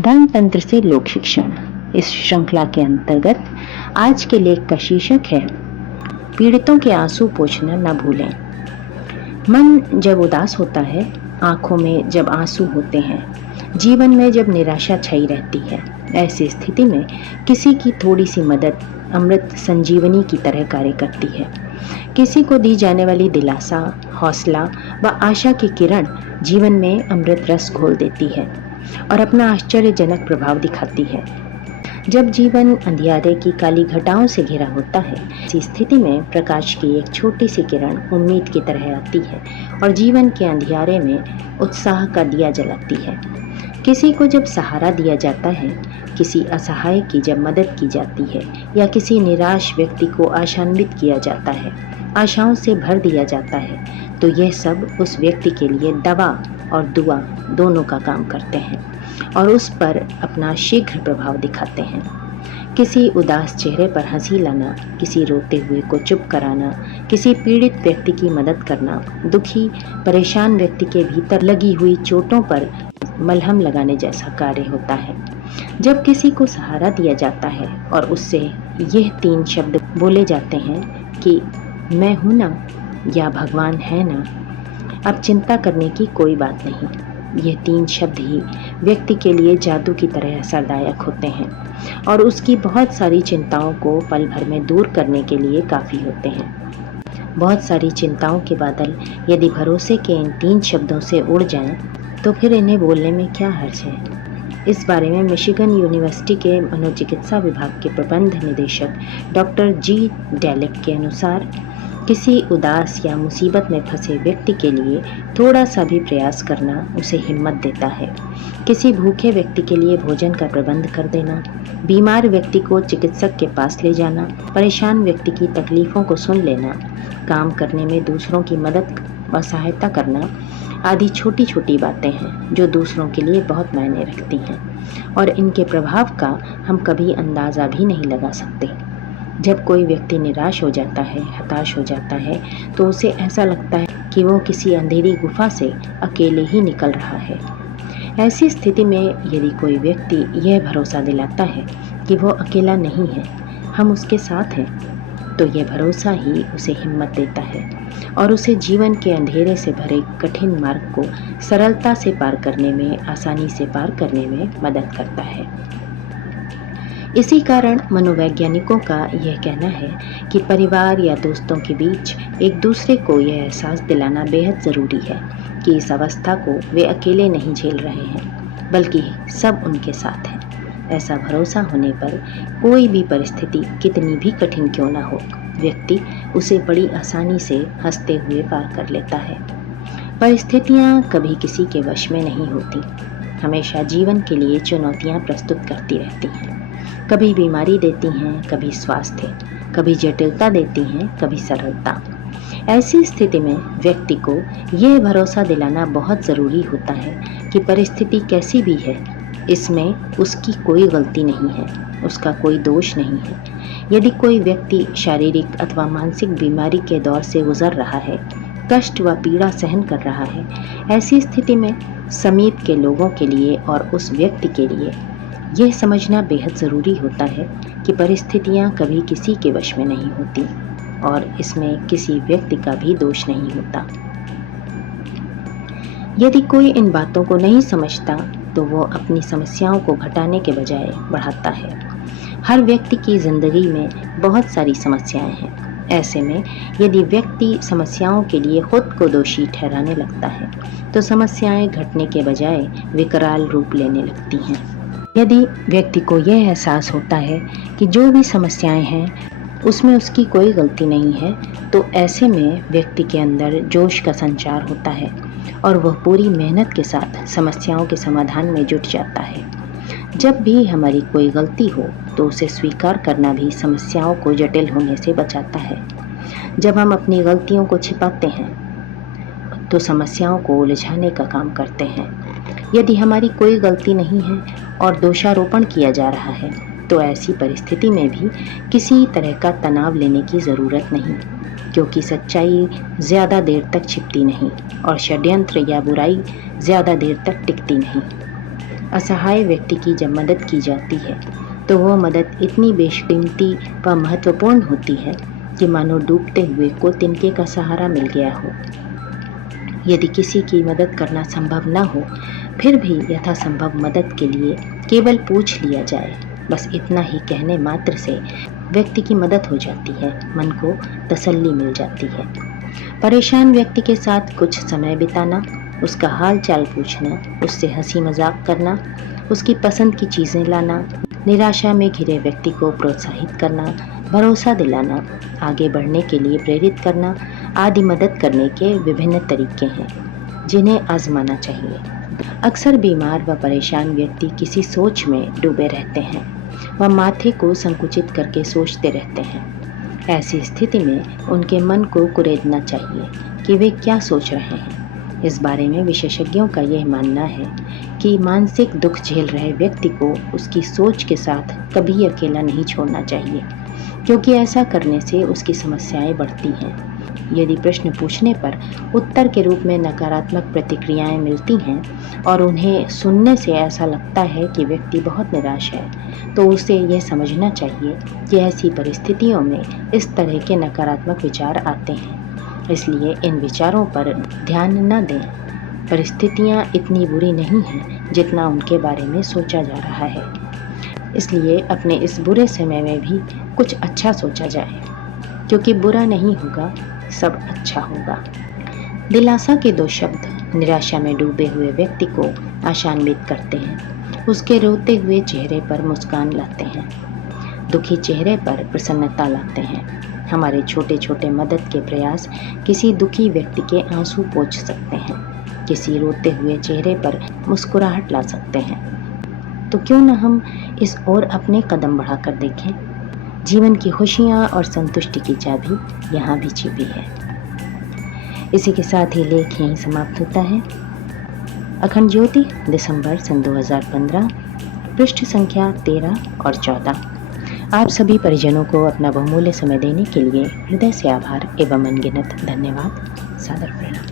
धनतंत्र से लोक शिक्षण। इस श्रृंखला के अंतर्गत आज के लेख का शीर्षक है पीड़ितों के आंसू पोंछना न भूलें। मन जब उदास होता है, आंखों में जब आंसू होते हैं, जीवन में जब निराशा छाई रहती है, ऐसी स्थिति में किसी की थोड़ी सी मदद अमृत संजीवनी की तरह कार्य करती है। किसी को दी जाने वाली दिलासा, हौसला व आशा की किरण जीवन में अमृत रस घोल देती है और अपना आश्चर्यजनक प्रभाव दिखाती है। जब जीवन अंधियारे की काली घटाओं से घिरा होता है, इसी स्थिति में प्रकाश की एक छोटी सी किरण उम्मीद की तरह आती है और जीवन के अंधियारे में उत्साह का दिया जलाती है। किसी को जब सहारा दिया जाता है, किसी असहाय की जब मदद की जाती है या किसी निराश व्यक्ति को आशान्वित किया जाता है, आशाओं से भर दिया जाता है, तो यह सब उस व्यक्ति के लिए दवा और दुआ दोनों का काम करते हैं और उस पर अपना शीघ्र प्रभाव दिखाते हैं। किसी उदास चेहरे पर हंसी लाना, किसी रोते हुए को चुप कराना, किसी पीड़ित व्यक्ति की मदद करना, दुखी परेशान व्यक्ति के भीतर लगी हुई चोटों पर मलहम लगाने जैसा कार्य होता है। जब किसी को सहारा दिया जाता है और उससे यह 3 शब्द बोले जाते हैं कि मैं हूँ ना या भगवान है ना, अब चिंता करने की कोई बात नहीं, ये 3 शब्द ही व्यक्ति के लिए जादू की तरह असरदायक होते हैं और उसकी बहुत सारी चिंताओं को पल भर में दूर करने के लिए काफ़ी होते हैं। बहुत सारी चिंताओं के बादल यदि भरोसे के इन 3 शब्दों से उड़ जाएं, तो फिर इन्हें बोलने में क्या हर्ज है। इस बारे में मिशिगन यूनिवर्सिटी के मनोचिकित्सा विभाग के प्रबंध निदेशक डॉक्टर जी डेलेक के अनुसार, किसी उदास या मुसीबत में फंसे व्यक्ति के लिए थोड़ा सा भी प्रयास करना उसे हिम्मत देता है। किसी भूखे व्यक्ति के लिए भोजन का प्रबंध कर देना, बीमार व्यक्ति को चिकित्सक के पास ले जाना, परेशान व्यक्ति की तकलीफ़ों को सुन लेना, काम करने में दूसरों की मदद व सहायता करना आदि छोटी छोटी बातें हैं जो दूसरों के लिए बहुत मायने रखती हैं और इनके प्रभाव का हम कभी अंदाज़ा भी नहीं लगा सकते। जब कोई व्यक्ति निराश हो जाता है, हताश हो जाता है, तो उसे ऐसा लगता है कि वो किसी अंधेरी गुफा से अकेले ही निकल रहा है। ऐसी स्थिति में यदि कोई व्यक्ति यह भरोसा दिलाता है कि वो अकेला नहीं है, हम उसके साथ हैं, तो यह भरोसा ही उसे हिम्मत देता है और उसे जीवन के अंधेरे से भरे कठिन मार्ग को सरलता से पार करने में, आसानी से पार करने में मदद करता है। इसी कारण मनोवैज्ञानिकों का यह कहना है कि परिवार या दोस्तों के बीच एक दूसरे को यह एहसास दिलाना बेहद ज़रूरी है कि इस अवस्था को वे अकेले नहीं झेल रहे हैं, बल्कि सब उनके साथ हैं। ऐसा भरोसा होने पर कोई भी परिस्थिति कितनी भी कठिन क्यों ना हो, व्यक्ति उसे बड़ी आसानी से हंसते हुए पार कर लेता है। परिस्थितियाँ कभी किसी के वश में नहीं होती, हमेशा जीवन के लिए चुनौतियाँ प्रस्तुत करती रहती हैं। कभी बीमारी देती हैं, कभी स्वास्थ्य, कभी जटिलता देती हैं, कभी सरलता। ऐसी स्थिति में व्यक्ति को यह भरोसा दिलाना बहुत ज़रूरी होता है कि परिस्थिति कैसी भी है, इसमें उसकी कोई गलती नहीं है, उसका कोई दोष नहीं है। यदि कोई व्यक्ति शारीरिक अथवा मानसिक बीमारी के दौर से गुजर रहा है, कष्ट व पीड़ा सहन कर रहा है, ऐसी स्थिति में समीप के लोगों के लिए और उस व्यक्ति के लिए यह समझना बेहद ज़रूरी होता है कि परिस्थितियाँ कभी किसी के वश में नहीं होती और इसमें किसी व्यक्ति का भी दोष नहीं होता। यदि कोई इन बातों को नहीं समझता, तो वो अपनी समस्याओं को घटाने के बजाय बढ़ाता है। हर व्यक्ति की ज़िंदगी में बहुत सारी समस्याएं हैं। ऐसे में यदि व्यक्ति समस्याओं के लिए खुद को दोषी ठहराने लगता है, तो समस्याएं घटने के बजाय विकराल रूप लेने लगती हैं। यदि व्यक्ति को यह एहसास होता है कि जो भी समस्याएं हैं उसमें उसकी कोई गलती नहीं है, तो ऐसे में व्यक्ति के अंदर जोश का संचार होता है और वह पूरी मेहनत के साथ समस्याओं के समाधान में जुट जाता है। जब भी हमारी कोई गलती हो, तो उसे स्वीकार करना भी समस्याओं को जटिल होने से बचाता है। जब हम अपनी गलतियों को छिपाते हैं, तो समस्याओं को उलझाने का काम करते हैं। यदि हमारी कोई गलती नहीं है और दोषारोपण किया जा रहा है, तो ऐसी परिस्थिति में भी किसी तरह का तनाव लेने की ज़रूरत नहीं, क्योंकि सच्चाई ज़्यादा देर तक छिपती नहीं और षड्यंत्र या बुराई ज़्यादा देर तक टिकती नहीं। असहाय व्यक्ति की जब मदद की जाती है तो वह मदद इतनी बेशकीमती व महत्वपूर्ण होती है कि मानो डूबते हुए को तिनके का सहारा मिल गया हो। यदि किसी की मदद करना संभव न हो, फिर भी यथासंभव मदद के लिए केवल पूछ लिया जाए, बस इतना ही कहने मात्र से व्यक्ति की मदद हो जाती है, मन को तसल्ली मिल जाती है। परेशान व्यक्ति के साथ कुछ समय बिताना, उसका हाल चाल पूछना, उससे हंसी मजाक करना, उसकी पसंद की चीज़ें लाना, निराशा में घिरे व्यक्ति को प्रोत्साहित करना, भरोसा दिलाना, आगे बढ़ने के लिए प्रेरित करना आदि मदद करने के विभिन्न तरीके हैं जिन्हें आजमाना चाहिए। अक्सर बीमार व परेशान व्यक्ति किसी सोच में डूबे रहते हैं व माथे को संकुचित करके सोचते रहते हैं। ऐसी स्थिति में उनके मन को कुरेदना चाहिए कि वे क्या सोच रहे हैं। इस बारे में विशेषज्ञों का यह मानना है कि मानसिक दुख झेल रहे व्यक्ति को उसकी सोच के साथ कभी अकेला नहीं छोड़ना चाहिए, क्योंकि ऐसा करने से उसकी समस्याएं बढ़ती हैं। यदि प्रश्न पूछने पर उत्तर के रूप में नकारात्मक प्रतिक्रियाएं मिलती हैं और उन्हें सुनने से ऐसा लगता है कि व्यक्ति बहुत निराश है, तो उसे यह समझना चाहिए कि ऐसी परिस्थितियों में इस तरह के नकारात्मक विचार आते हैं, इसलिए इन विचारों पर ध्यान न दें। परिस्थितियां इतनी बुरी नहीं हैं जितना उनके बारे में सोचा जा रहा है, इसलिए अपने इस बुरे समय में भी कुछ अच्छा सोचा जाए, क्योंकि बुरा नहीं होगा, सब अच्छा होगा। दिलासा के दो शब्द निराशा में डूबे हुए व्यक्ति को आशान्वित करते हैं, उसके रोते हुए चेहरे पर मुस्कान लाते हैं, दुखी चेहरे पर प्रसन्नता लाते हैं। हमारे छोटे छोटे मदद के प्रयास किसी दुखी व्यक्ति के आंसू पोंछ सकते हैं, किसी रोते हुए चेहरे पर मुस्कुराहट ला सकते हैं। तो क्यों न हम इस ओर अपने कदम बढ़ाकर देखें। जीवन की खुशियाँ और संतुष्टि की चाबी यहाँ भी छिपी है। इसी के साथ ही लेख यहीं समाप्त होता है। अखंड ज्योति, दिसंबर सन 2015, पृष्ठ संख्या 13 और 14। आप सभी परिजनों को अपना बहुमूल्य समय देने के लिए हृदय से आभार एवं अनगिनत धन्यवाद। सादर प्रणाम।